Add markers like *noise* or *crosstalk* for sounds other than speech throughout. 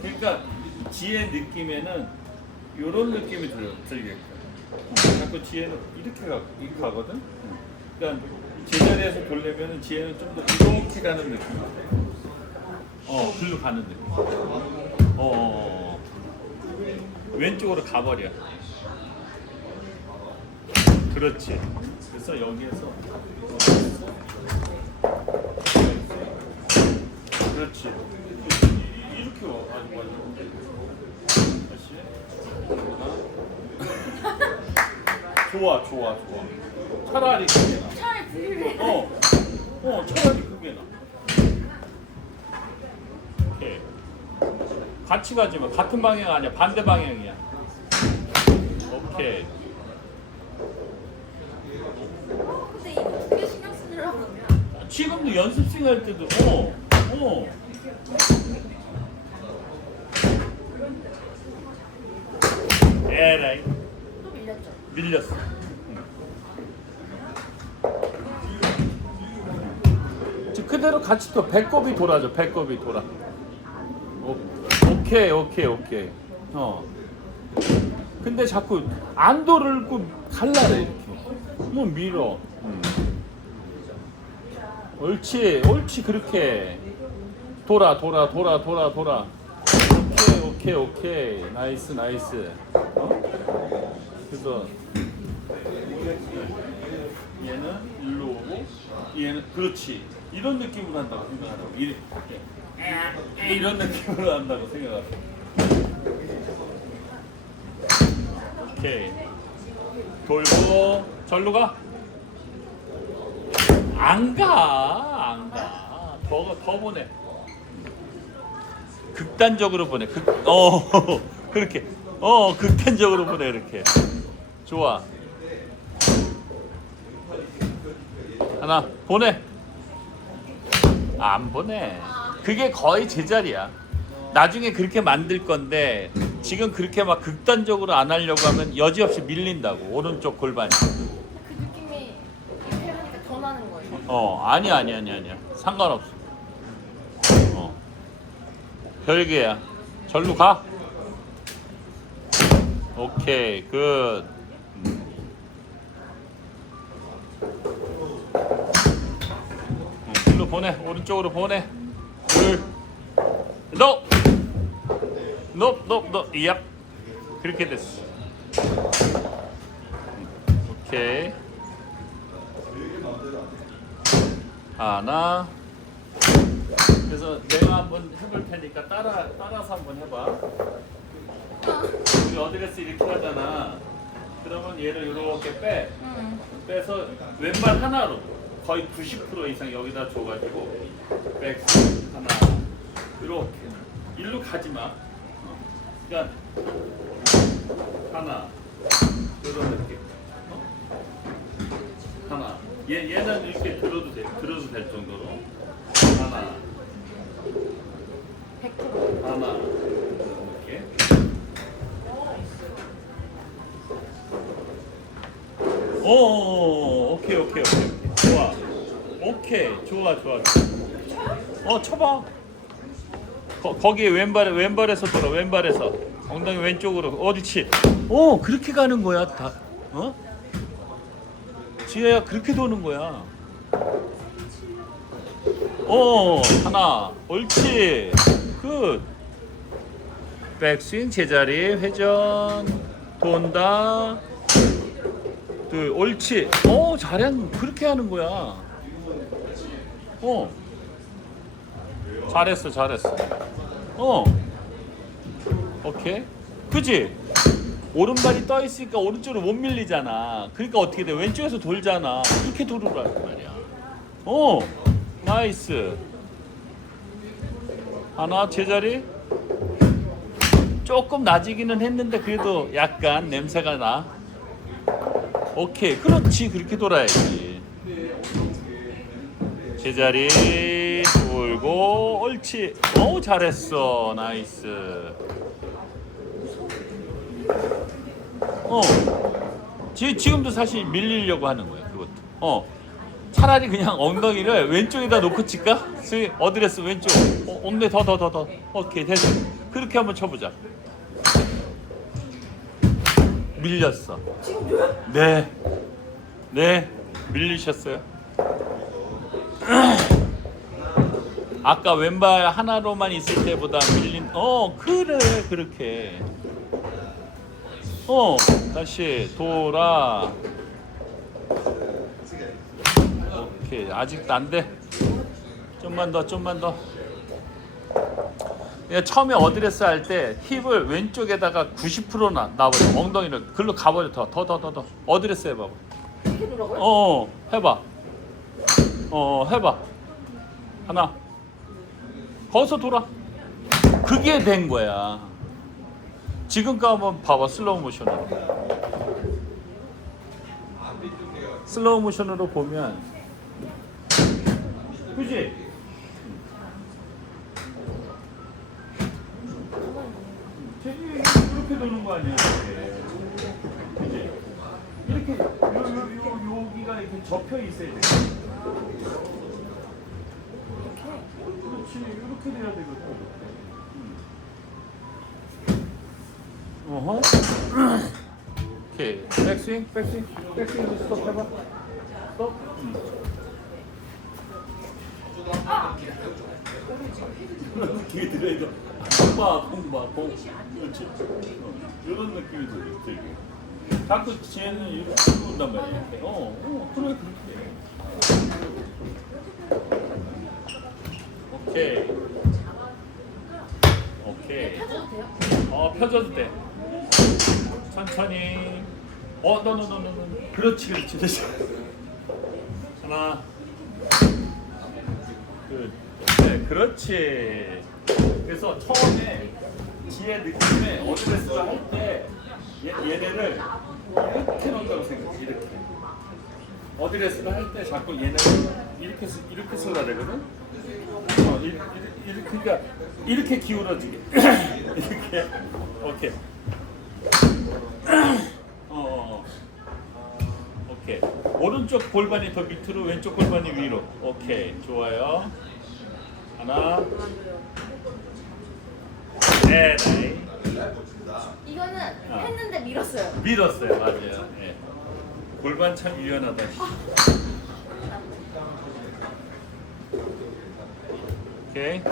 그러니까 지혜 느낌에는 이런 느낌이 들, 들게끔. 음, 자꾸 지혜는 이렇게 가, 이렇게 가거든. 음. 그러니까 제자리에서 돌려면은 지혜는 좀 더 이렇게 가는 느낌이 돼. 어, 글로 가는 느낌. 어, 어, 어. 왼쪽으로 가버려. 그렇지. 그래서 여기에서 그렇지. 이- 이렇게 와 가지고 가지고. 다시. 좋아, 좋아, 좋아. 차라리 그게 나. 차라리 분리를 어, 어, 차라리 그게 나. 오케이. 같이 가지 마. 같은 방향 아니야. 반대 방향이야. 오케이. 근데 이거 두개 신경 쓰느라고 지금도 연습생 할 때도 어, 어. 에라이 또 밀렸죠. 밀렸어. 저 그대로 같이 또 배꼽이 돌아줘. 배꼽이 돌아. 오, 오케이 오케이 오케이. 어. 근데 자꾸 안 돌고 갈라래 이렇게. 뭐 밀어. 음. 옳지 옳지 그렇게 돌아 돌아 돌아 돌아 돌아. 오케이 오케이 오케이 나이스 나이스. 어? 그래서 얘는 일로 오고 얘는 그렇지 이런 느낌으로 한다고 생각하라고 이, 이런 느낌으로 한다고 생각하라고 오케이 돌고 절로 가? 안 가, 안 가. 더, 더 보내. 극단적으로 보내. 극, 어, *laughs* 그렇게. 어, 극단적으로 보내, 이렇게. 좋아. 하나, 보내. 안 보내. 그게 거의 제자리야. 나중에 그렇게 만들 건데, 지금 그렇게 막 극단적으로 안 하려고 하면 여지없이 밀린다고. 오른쪽 골반이. 그 느낌이 이렇게 하니까 더 나는 거예요. 어, 아니 아니 아니 아니야. 상관없어. 어. 별개야. 절로 가. 오케이, 굿. 길로 보내. 오른쪽으로 보내. 둘. 너. 너, 너, 너. 이야. 그렇게 됐어. 오케이. 하나. 그래서 내가 한번 해볼 테니까 따라 따라서 한번 해봐. 우리 갔어 이렇게 하잖아. 그러면 얘를 이렇게 빼. 응. 빼서 왼발 하나로 거의 90% 이상 여기다 줘가지고 백 하나 이렇게 일로 가지 마. 어. 그러니까 하나 이런 느낌. 어? 하나. 얘 얘는 이렇게 들어도 돼. 들어도 될 정도로 하나 100%. 하나 이렇게. 오, 오, 오케이 오케이 오케이. 좋아. 오케이 좋아 좋아. 어 쳐봐. 거, 거기에 왼발에 왼발에서 돌아 왼발에서 엉덩이 왼쪽으로 어디치. 어 그렇게 가는 거야 다. 어? 지혜야 그렇게 도는 거야. 어 하나 옳지. 굿. 백스윙 제자리 회전. 돈다. 둘 옳지. 어 잘한 그렇게 하는 거야. 어. 잘했어 잘했어. 어. 오케이. 그지? 오른발이 떠 있으니까 오른쪽으로 못 밀리잖아. 그러니까 어떻게 돼? 왼쪽에서 돌잖아. 이렇게 돌으라는 말이야. 어 나이스 하나 제자리 조금 낮이기는 했는데 그래도 약간 냄새가 나. 오케이, 그렇지 그렇게 돌아야지. 제자리 돌고 옳지. 오 잘했어, 나이스. 어, 지, 지금도 사실 밀리려고 하는 거야 그것도. 어, 차라리 그냥 엉덩이를 왼쪽에다 놓고 칠까? 스윙 어드레스 왼쪽. 어, 엉덩이 더 더 더 더. 오케이 됐어. 그렇게 한번 쳐보자. 밀렸어. 네. 네. 밀리셨어요. *clears throat* 아까 왼발 하나로만 있을 때보다 밀린 어 그래. 그렇게. 어 다시 돌아 오케이. 아직도 안돼. 좀만 더 좀만 더. 그냥 처음에 어드레스 할 때 힙을 왼쪽에다가 90%나 놔버려. 엉덩이를 글로 가버려. 더 더 더 더 더. 어드레스 해봐. 돌아고요? 어 해봐. 어 해봐. 하나. 거기서 돌아. 그게 된 거야. 지금 거 한번 봐봐 슬로우 모션으로. 슬로우 모션으로 보면 그지? 체중이 이렇게 도는 거 아니야 그지? 이렇게 요, 요, 요, 여기가 이렇게 접혀 있어야 돼. 그렇지 이렇게 돼야 되거든. 어허. 오케이. 백스윙 백스윙. 백스윙 스톱 해봐. 스톱 들어야 돼 공봐 공봐 공 그렇지. 어, 이런 느낌이 들- 들게. 자꾸 쟤는 이렇게 온단 말이야. 어, 어 그래 그렇게. 오케이. 오케이. 펴줘도 돼요? 어 펴줘도 돼. 천천히. 어 너 너 너너 그렇지 그렇지. 그렇지 하나. 둘 네, 그렇지 그래서 처음에 지혜 느낌에 어드레스를 할때 얘네를 이렇게 놓는다고 생각해 이렇게. 어드레스를 할 때 자꾸 얘네를 이렇게 쓰- 이렇게 써야 되거든? 어, 이- 이- 이렇게 그러니까 이렇게 기울어지게. *clears throat* 이렇게. 오케이. *clears throat* 어, 어, 어. 오케이. 오른쪽 골반이 더 밑으로 왼쪽 골반이 위로. 오케이. 좋아요. 하나 네, 네. 이거는 아. 했는데 밀었어요. 밀었어요 맞아요. 예. 골반 참 유연하다. 오케이.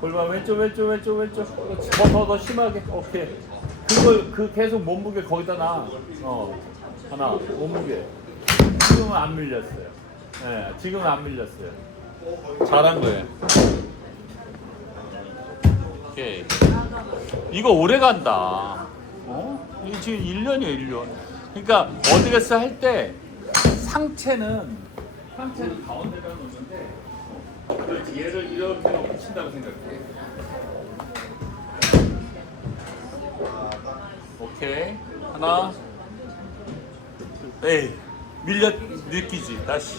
골반 왼쪽 왼쪽 왼쪽 왼쪽. 그렇지. 더 더 더 심하게. 오케이. 그걸 그 계속 몸무게 거기다 놔 어. 하나 몸무게. 지금은 안 밀렸어요. 예 지금은 안 밀렸어요. 잘한 거예요 오케이 이거 오래 간다. 어? 이게 지금 1년이에요, 1년. 그러니까 어드레스 할 때 상체는 상체는 가운데다 놓는데 어. 얘를 이렇게 친다고 생각해. 오케이. 하나. 둘. 에이. 밀려 느끼지. 다시.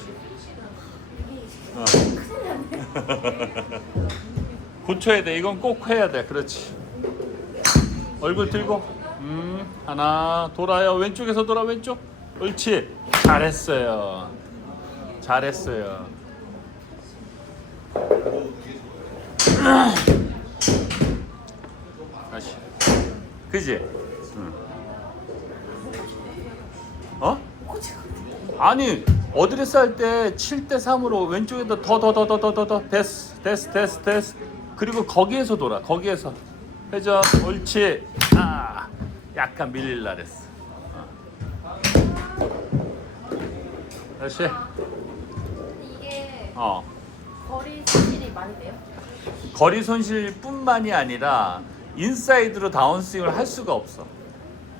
어. *laughs* 고쳐야 돼. 이건 꼭 해야 돼. 그렇지. 얼굴 들고. 음, 하나 돌아요. 왼쪽에서 돌아 왼쪽. 옳지. 잘했어요. 잘했어요. 다시. 그지? 응. 어? 아니 어드레스 할 때 7대 3으로 왼쪽에다 더 더 더 더 더 더 더 됐어 됐어 됐어 됐어 그리고 거기에서 돌아 거기에서 회전 옳지 아 약간 밀릴라 그랬어 어. 다시 이게 어 거리 손실이 많이 돼요? 거리 손실뿐만이 아니라 인사이드로 다운스윙을 할 수가 없어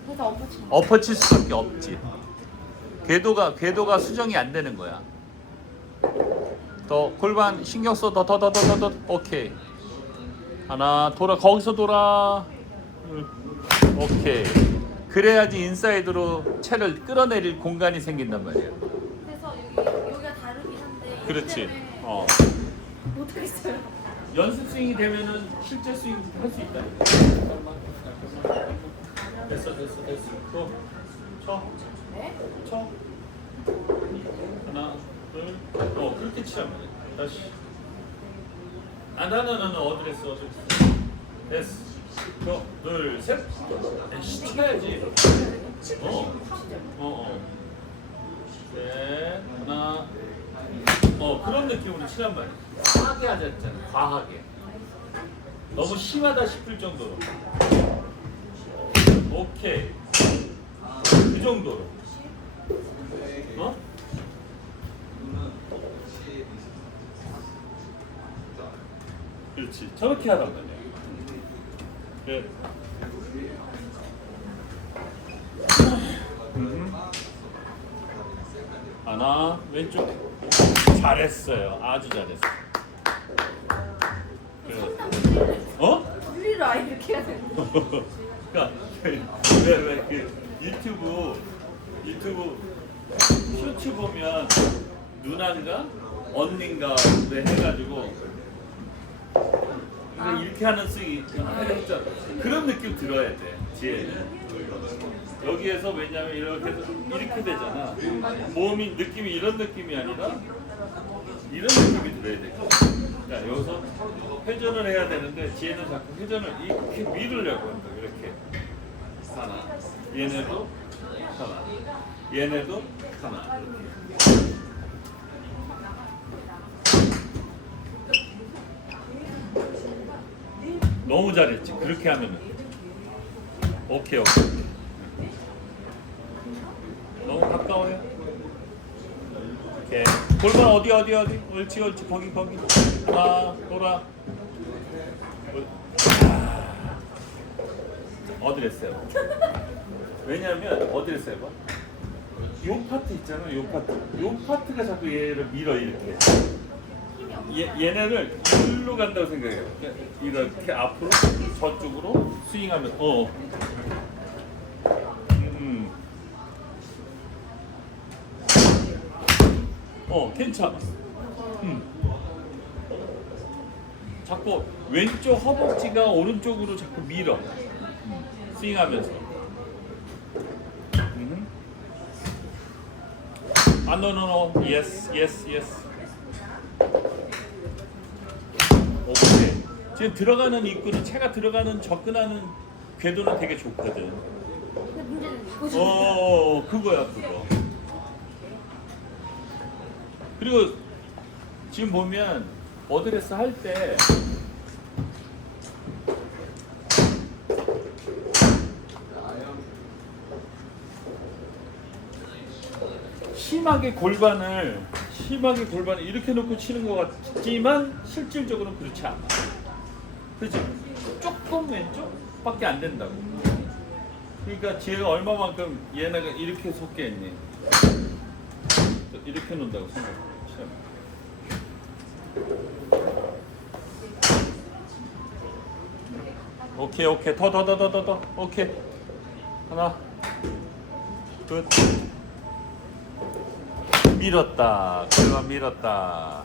그래서 엎어치. 엎어칠 수밖에 없지. 궤도가 궤도가 수정이 안 되는 거야. 더 골반 신경 써. 더 더 더 더 더 더. 오케이. 하나 돌아 거기서 돌아. 둘. 오케이. 그래야지 인사이드로 채를 끌어내릴 공간이 생긴단 말이야. 그래서 여기 여기가 다르긴 한데. 그렇지. 어. 못하겠어요. 연습 스윙이 되면은 실제 스윙 할수 있다. 됐어 됐어 됐어. 또 쳐. 네? 쳐. 하나, 둘. 어, 그렇게 치면 돼. 다시. 아, 나는, 나는 어드레스, 어드레스. 됐어. 저, 둘, 셋. 에이씨, 쳐야지. 어. 어, 어. 셋. 하나. 어, 그런 느낌으로 치란 말이야. 과하게 하자 했잖아. 과하게. 너무 심하다 싶을 정도로. 오케이. 그 정도로. 어? 그렇지. 저렇게 하란 말이야. 그래. 음. 하나 왼쪽 잘했어요. 아주 잘했어. 그래. 어? 분리를 아예 이렇게 해야 되는데 *laughs* 그러니까 왜왜그 유튜브 유튜브 쇼츠 보면 언니인가 왜 해가지고 그러니까 이렇게 하는 쓱이 했잖아. 그런 느낌 들어야 돼 뒤에 여기에서 왜냐면 이렇게 해서 이렇게 되잖아 몸이 느낌이 이런 느낌이 아니라 이런 느낌이 들어야 돼. 자 여기서 회전을 해야 되는데 지혜는 자꾸 회전을 이렇게 밀으려고 한다. 이렇게 하나. 얘네도 하나. 얘네도 하나. 이렇게. 너무 잘했지. 그렇게 하면은. 오케이 오케이. 너무 가까워요. 오케이. 골반 어디 어디 어디? 옳지 옳지 거기 거기. 하나 돌아. 아. 어드레스요. 왜냐면 어드레스요 봐. 요 파트 있잖아. 요 파트. 요 파트가 자꾸 얘를 밀어 이렇게. 얘, 얘네를 일로 간다고 생각해요. 이렇게 앞으로 저쪽으로 스윙하면 어. 음. 어, 괜찮아. 음. 자꾸 왼쪽 허벅지가 오른쪽으로 자꾸 밀어. 음. 스윙하면서. 음. 아, no, no, no. Yes. 오케이. 지금 들어가는 입구는 채가 들어가는 접근하는 궤도는 되게 좋거든. 근데 문제는 이거죠 어, 그거야, 그거. 그리고 지금 보면 어드레스 할 때 심하게 골반을 심하게 골반을 이렇게 놓고 치는 것 같지만 실질적으로는 그렇지 않아. 그렇지? 조금 왼쪽밖에 안 된다고. 그러니까 지혜가 얼마만큼 얘네가 이렇게 속게 했니? 이렇게 놓는다고 생각해. 오케이 오케이 더 더 더 더 더 더 오케이 하나 끝 밀었다. 그만 밀었다.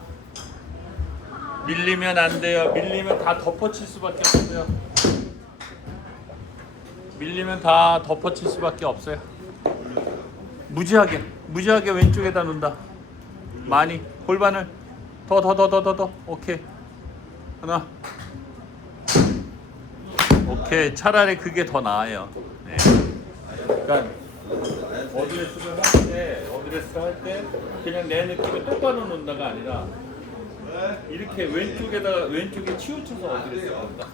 밀리면 안 돼요. 밀리면 다 덮어칠 수밖에 없어요. 밀리면 다 덮어칠 수밖에 없어요. 무지하게, 무지하게 왼쪽에다 놓는다. 많이. 골반을 더 더 더 더 더 더. 오케이. 하나. 오케이. 차라리 그게 더 나아요. 네. 그러니까 어드레스를 할 때 어드레스를 할 때 그냥 내 느낌에 똑바로 놓는다가 아니라 이렇게 왼쪽에다가 왼쪽에 치우쳐서 어드레스를 한다.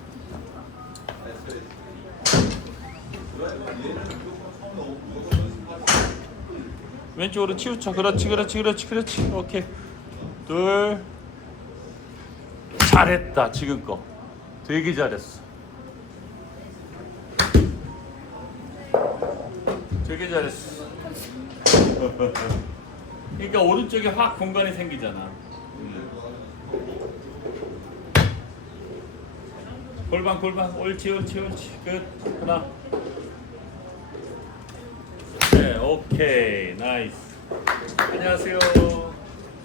왼쪽으로 치우쳐. 그렇지 그렇지 그렇지 그렇지. 오케이. 둘. 잘했다 지금껏 되게 잘했어 되게 잘했어 그러니까 오른쪽에 확 공간이 생기잖아 음. 골반 골반 옳지 옳지 옳지 끝 하나 네, 오케이, 나이스. 안녕하세요.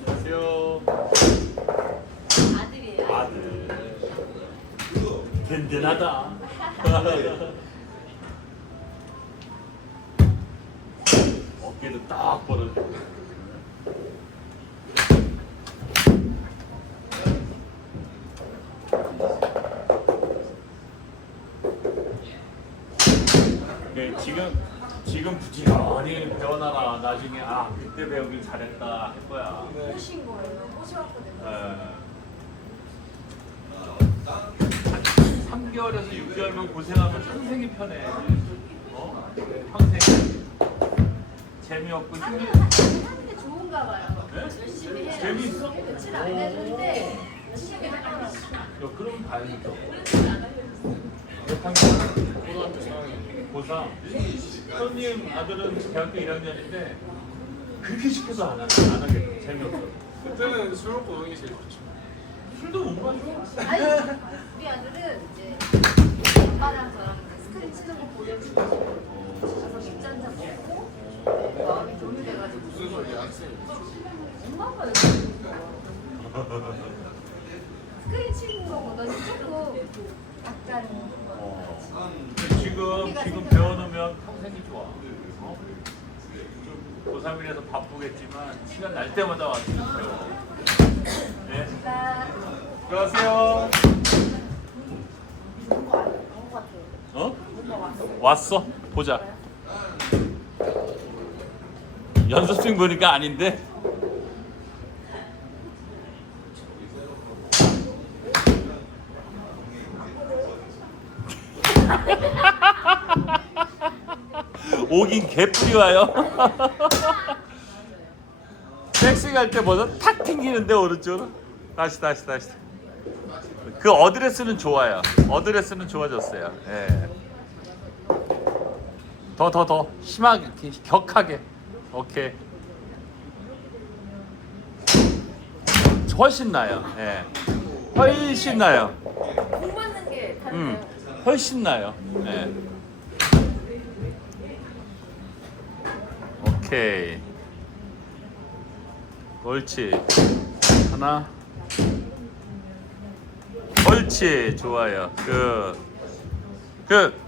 안녕하세요. 아들이에요 아들. 든든하다. *laughs* 어깨도 딱 벌어져. 네, 지금 지금 부지런히 배워놔라. 나중에 아 그때 배우길 잘했다 할 거야. 꼬신 거예요. 꼬셔왔거든요. 에. 3개월에서 6개월만 고생하면 평생이 편해. 어? 평생. 재미없고 하는 하는 게 좋은가 봐요. 네? 열심히 해야 재미있어? 며칠 안 됐는데 열심히 하더라고요. 야, 그럼 다행이죠. 고등학교 4학년. 고3. 손님 아들은 대학교 1학년인데 그렇게 시켜서 안, 하, 안 하겠다. 재미없어. 그때는 술 먹고 노는 게 제일 좋죠. 술도 못 마셔. 아니 우리 아들은 이제 엄마랑 저랑 스크린 치는 거 보여주고 가서 맥주 한잔 먹고 네, 마음이 무슨 소리야? 스크린 치는 거보다는 조금 약간 어. 지금 지금 배워놓으면 평생이 좋아. 어? 좀 고3이라서 바쁘겠지만 시간 날 때마다 와서 좀 배워. 네. 나 들어가세요. 어? 왔어? 보자. 연습생 보니까 아닌데. *laughs* 오긴 개뿔이 와요. *laughs* 섹시 갈 때보다 탁 튕기는데 오른쪽으로. 다시 다시 다시. 그 어드레스는 좋아요. 어드레스는 좋아졌어요. 예. 더 더 더 심하게 격하게. 오케이. 훨씬 나요. 예. 훨씬 나요. 공 맞는 게 다르죠. 음. 훨씬 나요. 예. 오케이. 옳지. 하나. 옳지. 좋아요. 그. 그.